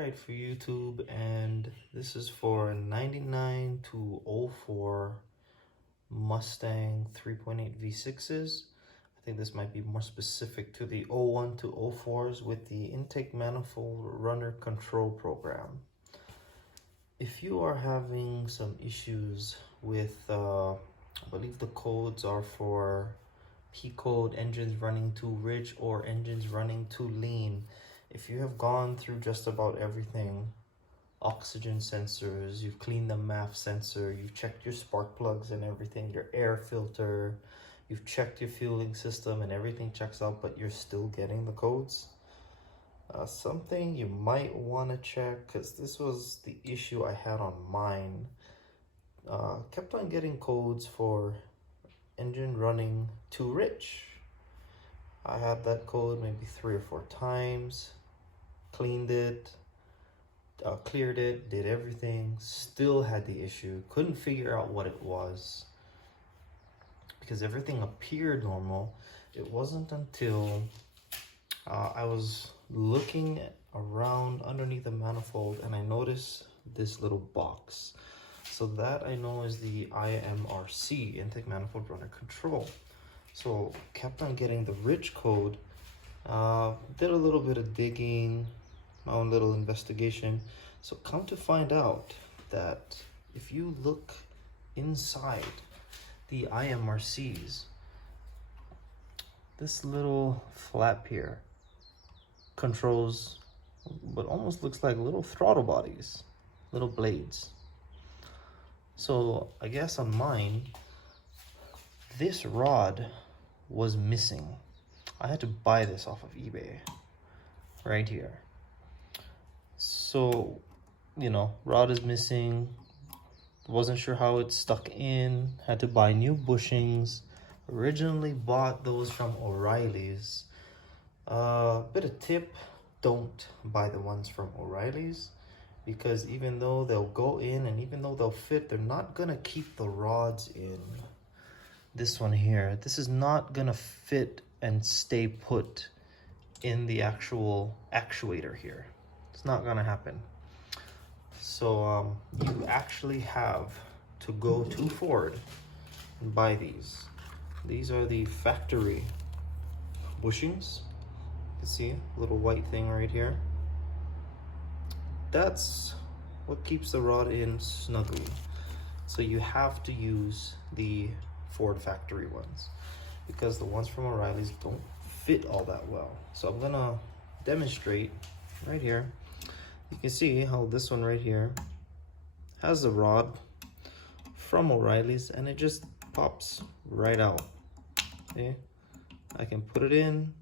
Alright, for YouTube, and this is for 99 to 04 Mustang 3.8 V6s. I think this might be more specific to the 01 to 04s with the intake manifold runner control program. If you are having some issues with, I believe the codes are for P code, engines running too rich or engines running too lean. If you have gone through just about everything, oxygen sensors, you've cleaned the MAF sensor, you've checked your spark plugs and everything, your air filter, you've checked your fueling system and everything checks out, but you're still getting the codes, something you might want to check, because this was the issue I had on mine. Kept on getting codes for engine running too rich. I had that code maybe 3 or 4 times, cleaned it, cleared it, did everything, still had the issue, couldn't figure out what it was because everything appeared normal. It wasn't until I was looking around underneath the manifold and I noticed this little box. So that I know is the IMRC, intake manifold runner control. So kept on getting the rich code, did a little bit of digging, my own little investigation. So come to find out that if you look inside the IMRCs, this little flap here controls what almost looks like little throttle bodies, little blades. So I guess on mine, this rod was missing. I had to buy this off of eBay right here. So, you know, rod is missing. Wasn't sure how it's stuck in. Had to buy new bushings. Originally bought those from O'Reilly's. Bit of tip, don't buy the ones from O'Reilly's, because even though they'll go in and even though they'll fit, they're not gonna keep the rods in. This one here, this is not gonna fit and stay put in the actual actuator here. It's not gonna happen. So you actually have to go to Ford and buy these. These are the factory bushings. You can see a little white thing right here. That's what keeps the rod in snugly. So you have to use the Ford factory ones, because the ones from O'Reilly's don't fit all that well. So I'm gonna demonstrate right here. You can see how this one right here has the rod from O'Reilly's and it just pops right out. Okay, I can put it in,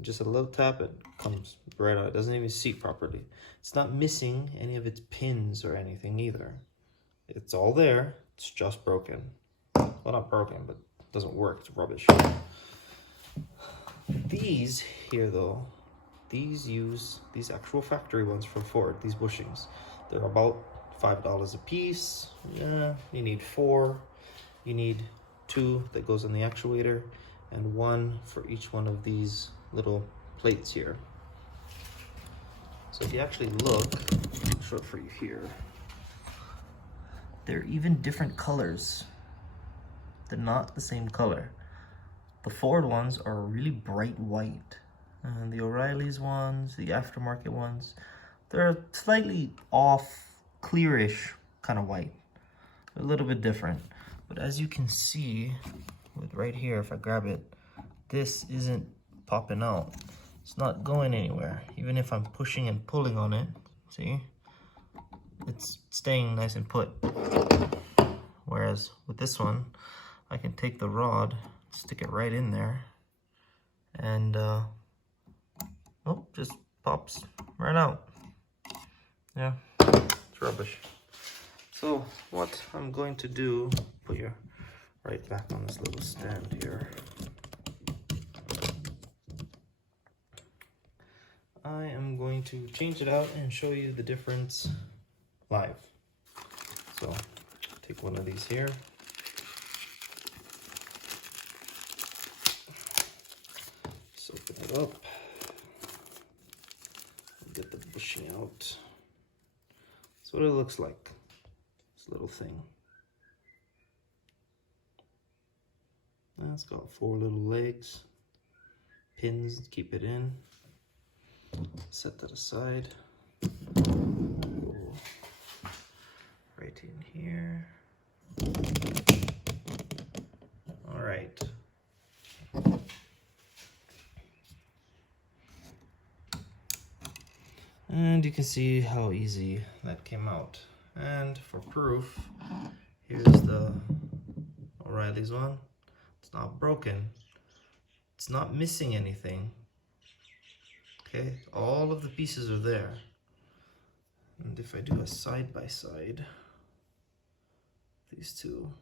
just a little tap, it comes right out. It doesn't even seat properly. It's not missing any of its pins or anything either. It's all there, it's just broken. Well, not broken, but it doesn't work, it's rubbish. These here though, these use these actual factory ones from Ford, these bushings. They're about $5 a piece. Yeah, you need 4. You need 2 that goes on the actuator and 1 for each one of these little plates here. So if you actually look, I'll show it for you here. They're even different colors. They're not the same color. The Ford ones are really bright white. And the O'Reilly's ones, the aftermarket ones, they're slightly off, clearish kind of white. They're a little bit different. But as you can see, with right here, if I grab it, this isn't popping out. It's not going anywhere. Even if I'm pushing and pulling on it, see? It's staying nice and put. Whereas with this one, I can take the rod, stick it right in there, and oh, just pops right out. Yeah, it's rubbish. So what I'm going to do, put you right back on this little stand here. I am going to change it out and show you the difference live. So take one of these here. Just open it up. Get the bushing out. what it looks like. This little thing. And it's got 4 little legs, pins to keep it in. Set that aside. Right in here. All right. And you can see how easy that came out. And for proof, here's the O'Reilly's one. It's not broken. It's not missing anything. Okay, all of the pieces are there. And if I do a side by side, these two,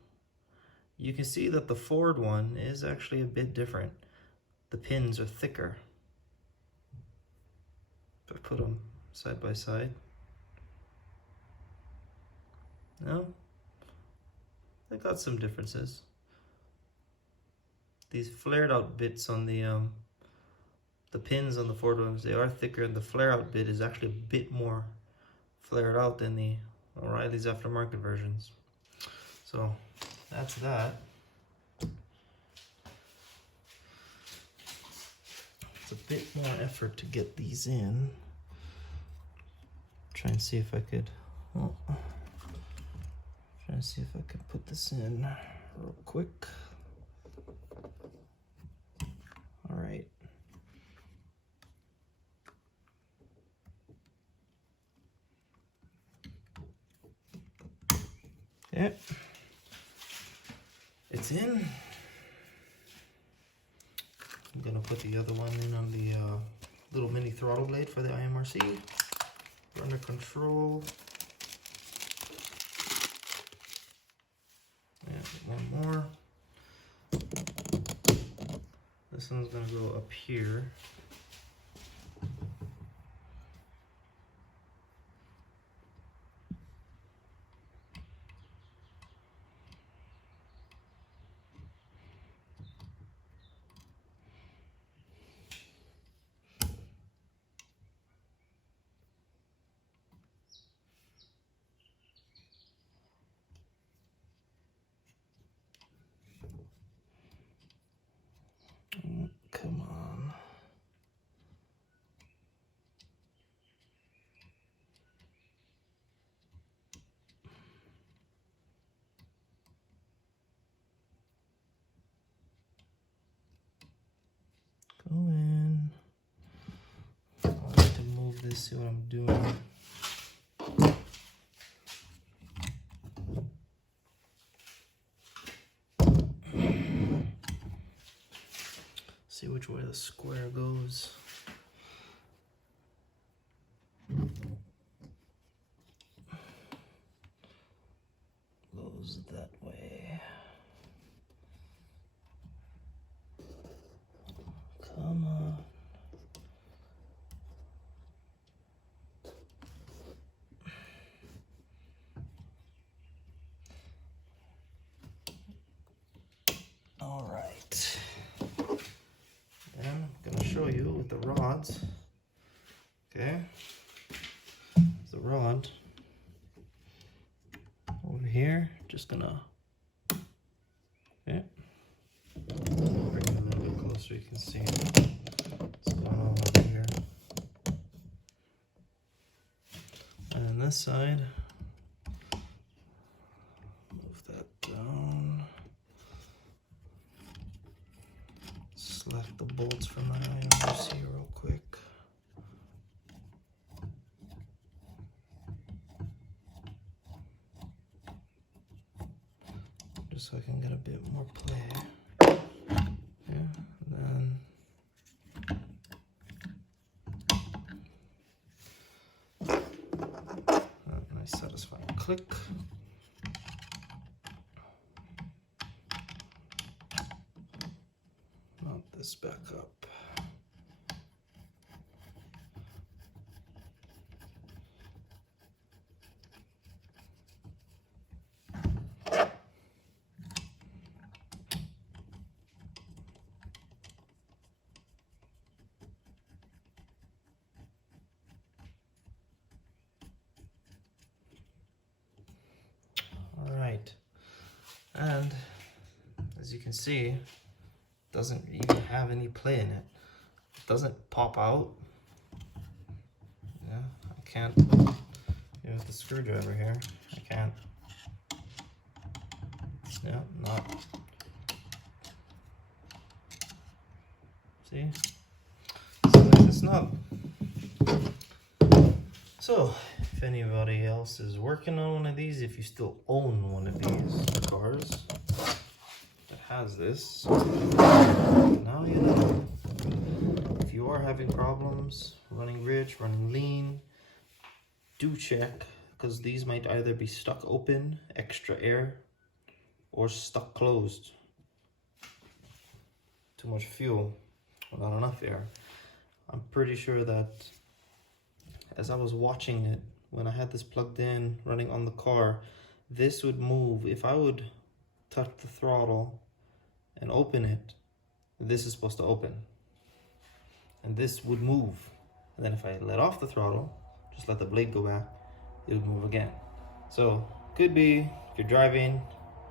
you can see that the Ford one is actually a bit different. The pins are thicker. If I put them side by side, no, they got some differences. These flared out bits on the pins on the Ford ones, they are thicker, and the flare out bit is actually a bit more flared out than the O'Reilly's aftermarket versions. So that's that. It's a bit more effort to get these in. Try and see if I could, try and see if I could put this in real quick. All right. Okay. It's in. I'm gonna put the other one in on the little mini throttle blade for the IMRC. We're under control. Yeah, one more. This one's gonna go up here. Come on. Go in. I need to move this, see what I'm doing. See which way the square goes. Goes that way. Come on. All right. And I'm gonna show you with the rods. Okay. The rod over here, just gonna, okay. Bring it a little bit closer, you can see what's going on over here. And on this side, move that down. Select the bolts from my IMRC real quick. Just so I can get a bit more play. Yeah, and then a nice satisfying click. Mount this back up. you can see, doesn't even have any play in it. It doesn't pop out. Yeah, I can't, with the screwdriver here, I can't. Yeah, not. See? So it's not. So, if anybody else is working on one of these, if you still own one of these cars that has this, now you know. If you are having problems running rich, running lean, do check, because these might either be stuck open, extra air, or stuck closed. Too much fuel, or not enough air. I'm pretty sure that as I was watching it, when I had this plugged in, running on the car, this would move. If I would touch the throttle and open it, this is supposed to open. And this would move. And then if I let off the throttle, just let the blade go back, it would move again. So, could be, if you're driving,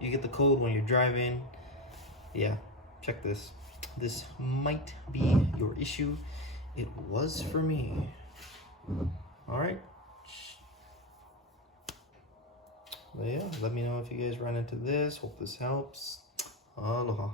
you get the code when you're driving. Yeah, check this. This might be your issue. It was for me. Alright. But yeah, let me know if you guys run into this. Hope this helps. Aloha.